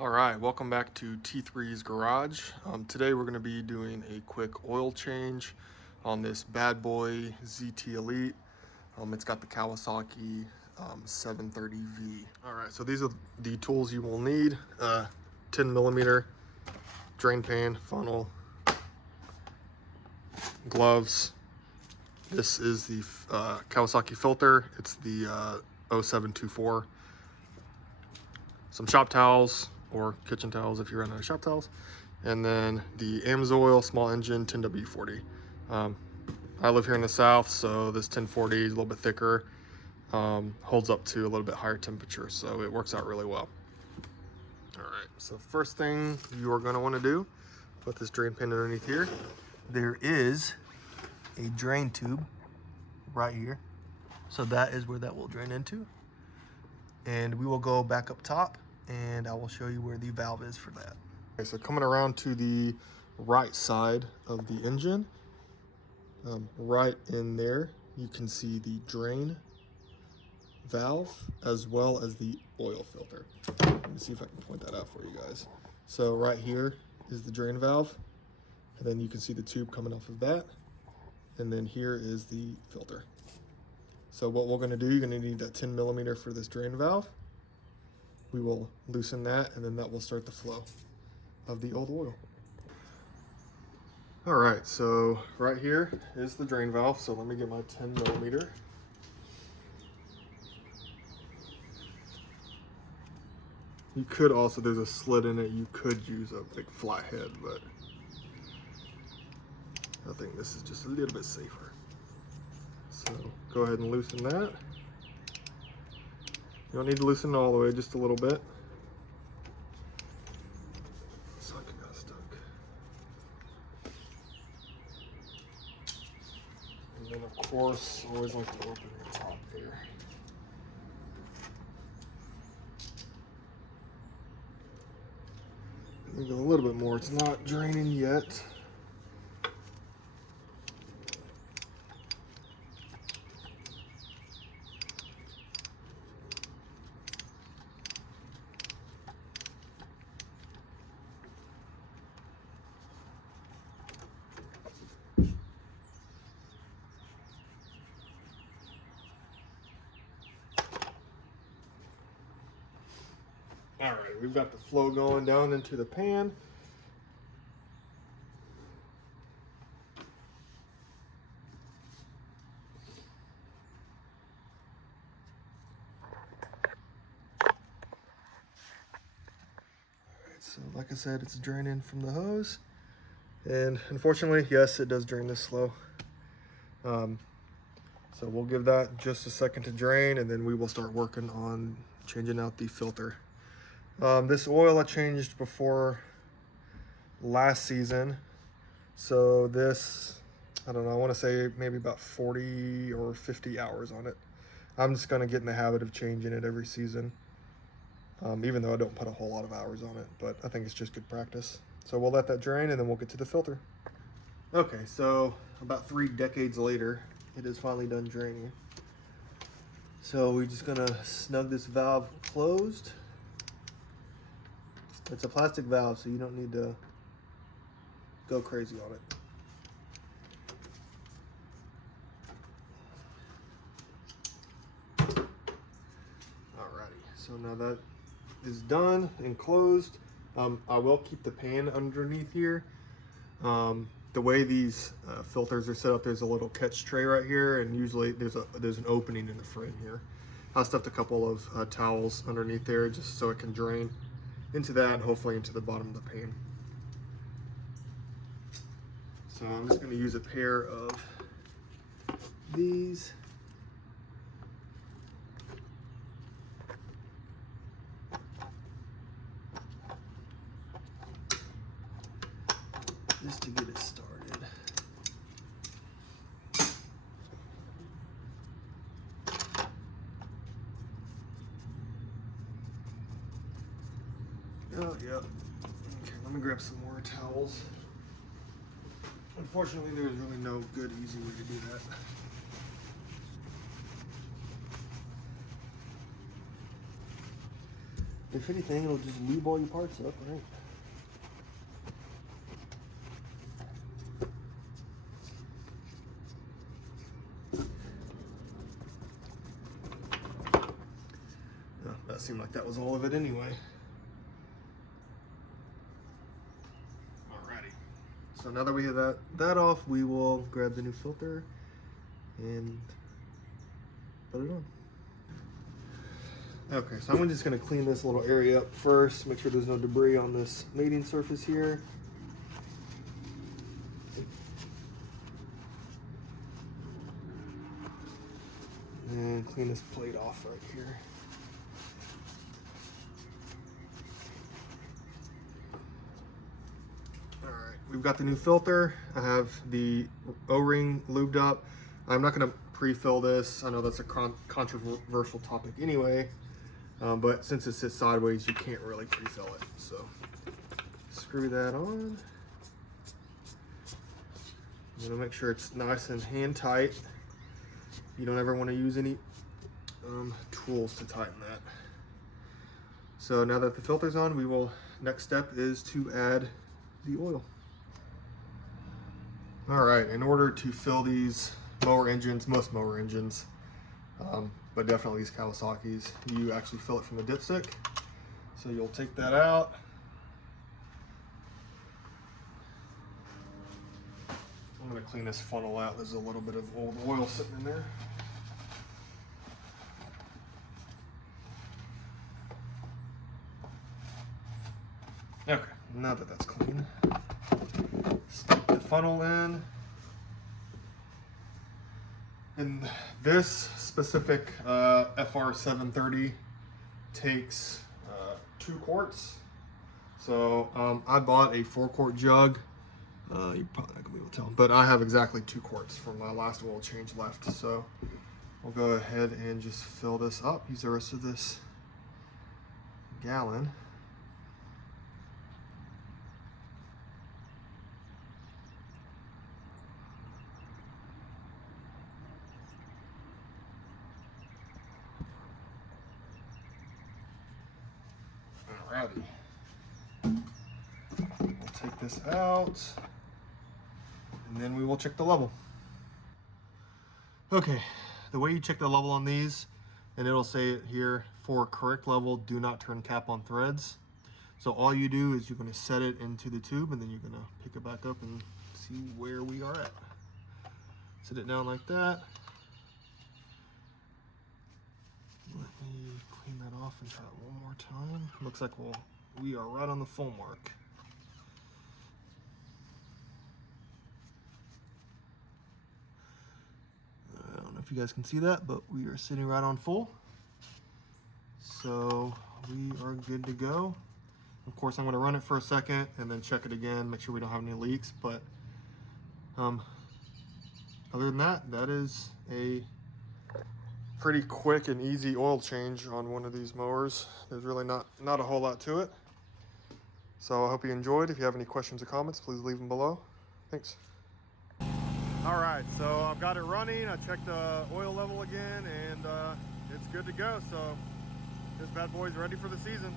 All right, welcome back to T3's Garage. Today we're going to be doing a quick oil change on this bad boy ZT Elite. It's got the Kawasaki 730V. All right, so these are the tools you will need. 10 millimeter drain pan, funnel, gloves. This is the Kawasaki filter. It's the 0724. Some shop towels or kitchen towels if you're running out of shop towels, and then the AMSOIL small engine 10W40. I live here in the south, so this 1040 is a little bit thicker, holds up to a little bit higher temperature, so it works out really well. All right, so first thing you are going to want to do, put this drain pan underneath here. There is a drain tube right here, so that is where that will drain into, and we will go back up top and I will show you where the valve is for that. Okay, so coming around to the right side of the engine, right in there, you can see the drain valve as well as the oil filter. Let me see if I can point that out for you guys. So right here is the drain valve, and then you can see the tube coming off of that, and then here is the filter. So what we're going to do, you're going to need that 10 millimeter for this drain valve. We will loosen that, and then that will start the flow of the old oil. All right, so right here is the drain valve. So let me get my 10 millimeter. You could also, there's a slit in it, you could use a big flat head, but I think this is just a little bit safer. So go ahead and loosen that. You don't need to loosen it all the way, just a little bit. It's like it got stuck. And then of course, I always like to open the top here. Let me go a little bit more. It's not draining yet. All right, we've got the flow going down into the pan. All right, so like I said, it's draining from the hose. And unfortunately, yes, it does drain this slow. So we'll give that just a second to drain, and then we will start working on changing out the filter. This oil I changed before last season. So this, I don't know, I want to say maybe about 40 or 50 hours on it. I'm just going to get in the habit of changing it every season, even though I don't put a whole lot of hours on it, but I think it's just good practice. So we'll let that drain, and then we'll get to the filter. Okay, so about 3 decades later, it is finally done draining. So we're just gonna snug this valve closed. It's a plastic valve, so you don't need to go crazy on it. Alrighty, so now that is done and closed. I will keep the pan underneath here. The way these filters are set up, there's a little catch tray right here, and usually there's an opening in the frame here. I stuffed a couple of towels underneath there just so it can drain into that and hopefully into the bottom of the pan. So I'm just going to use a pair of these. Just to get it started. Oh, yeah. Okay, let me grab some more towels. Unfortunately, there's really no good, easy way to do that. if anything, it'll just lube all your parts up, right? That seemed like that was all of it anyway. Alrighty. So now that we have that off, we will grab the new filter and put it on. Okay, so I'm just gonna clean this little area up first, make sure there's no debris on this mating surface here. And clean this plate off right here. Alright, we've got the new filter. I have the O-ring lubed up. I'm not gonna pre-fill this. I know that's a controversial topic anyway, but since it sits sideways, you can't really pre-fill it. So screw that on. I'm gonna make sure it's nice and hand tight. You don't ever want to use any tools to tighten that. So now that the filter's on, next step is to add the oil. All right, in order to fill these mower engines, most mower engines, but definitely these Kawasaki's, you actually fill it from the dipstick. So you'll take that out. I'm gonna clean this funnel out. There's a little bit of old oil sitting in there. Okay, now that that's clean, stick the funnel in. And this specific FR730 takes 2 quarts. So I bought a 4-quart jug. You're probably not gonna be able to tell, but I have exactly 2 quarts from my last oil change left. So we'll go ahead and just fill this up, use the rest of this gallon. Alrighty. We'll take this out and then we will check the level. Okay, the way you check the level on these, and it'll say it here, for correct level, do not turn cap on threads. So all you do is you're going to set it into the tube and then you're going to pick it back up and see where we are at. Set it down like that. Let me clean that off and try it one more time. Looks like we are right on the full mark. I don't know if you guys can see that, but we are sitting right on full. So we are good to go. Of course, I'm going to run it for a second and then check it again, make sure we don't have any leaks. But other than that, that is a pretty quick and easy oil change on one of these mowers. There's really not a whole lot to it. So I hope you enjoyed. If you have any questions or comments, please leave them below. Thanks. All right, so I've got it running. I checked the oil level again and it's good to go. So this bad boy's ready for the season.